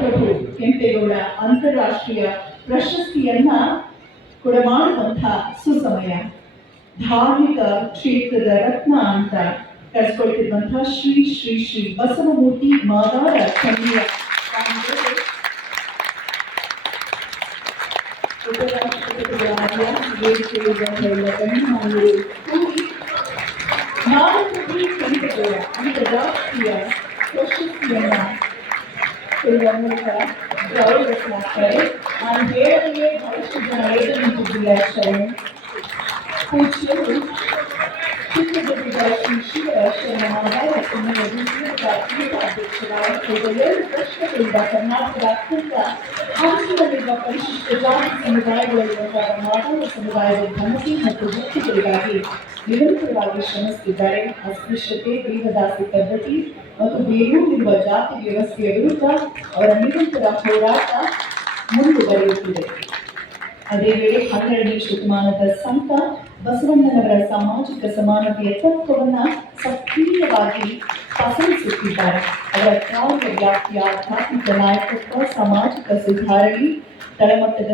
ಪ್ರಭು ಕೆಂಪೇಗೌಡ ಅಂತಾರಾಷ್ಟ್ರೀಯ ಪ್ರಶಸ್ತಿಯನ್ನ ಕೊಡಮಾಡುವಂತಹ ಸುಸಮಯ. ಧಾರ್ಮಿಕ ಕ್ಷೇತ್ರದ ರತ್ನ ಅಂತ ಕರೆಸ್ಕೊಳ್ತಿರುವಂತಹ ಶ್ರೀ ಶ್ರೀ ಶ್ರೀ ಬಸವಮೂರ್ತಿ ಮಾದಾರ ಚಂದ್ರಿಯ ಉಪರಾಷ್ಟ್ರಪತಿಗಳಾದ ವೇದಿಕೆಯಲ್ಲಿ ಗಣ್ಯಮಾನ್ಯರು ಕೂಡಿ ಭಾರತದಲ್ಲಿ ಕೆಂಪೇಗೌಡ ಅಂತಾರಾಷ್ಟ್ರೀಯ ಪ್ರಶಸ್ತಿಯನ್ನ ಕೊಡುವ ಮೂಲಕ ಗೌರವಿಸಲಾಗ್ತಾರೆ. ನಾನು ಹೇಳಲಿಕ್ಕೆ ಬಹಳಷ್ಟು ಜನ ಎದುರು ನಿಂತಿದ್ದಿಲ್ಲ. ಶರಣು ಪೂಜ್ಯರು ಚಿತ್ರದುರ್ಗದ ಶ್ರೀ ಶಿವ ಶರಣ ಮಾದಾರ ಸಮ್ಮೇಳನದ ಅಧ್ಯಕ್ಷರಾದ 2 ವರ್ಷಗಳಿಂದ ಕರ್ನಾಟಕದ ಅತ್ಯಂತ ಹಂಸದಲ್ಲಿರುವ ಪರಿಶಿಷ್ಟ ಜಾತಿ ಸಮುದಾಯಗಳಲ್ಲಿರುವಂತಹ ಮಾದಾರ ಸಮುದಾಯದ ಘನತೆ ಮತ್ತು ವೃತ್ತಿಗಳಿಗಾಗಿ ನಿರಂತರವಾಗಿ ಶ್ರಮಿಸುತ್ತಿದ್ದಾರೆ. ಅಸ್ಪೃಶ್ಯತೆ, ದೇವದಾಸಿ ಪದ್ಧತಿ ಮತ್ತು ಬೇರೂರಿರುವ ಜಾತಿ ವ್ಯವಸ್ಥೆಯ ವಿರುದ್ಧ ಅವರ ನಿರಂತರ ಹೋರಾಟ ಮುಂದುವರಿಯುತ್ತಿದೆ. ಅದೇ ವೇಳೆ 12ನೇ ಶತಮಾನದ ಸಂತ ಬಸವಣ್ಣನವರ ಸಾಮಾಜಿಕ ಸಮಾನತೆಯ ತತ್ವವನ್ನು ಸಕ್ರಿಯವಾಗಿ ಪಸರಿಸುತ್ತಿದ್ದಾರೆ. ಅವರ ಕಾರ್ಯ ವ್ಯಾಪ್ತಿಯ ಆಧ್ಯಾತ್ಮಿಕ ನಾಯಕತ್ವ, ಸಾಮಾಜಿಕ ಸುಧಾರಣೆ, ತಳಮಟ್ಟದ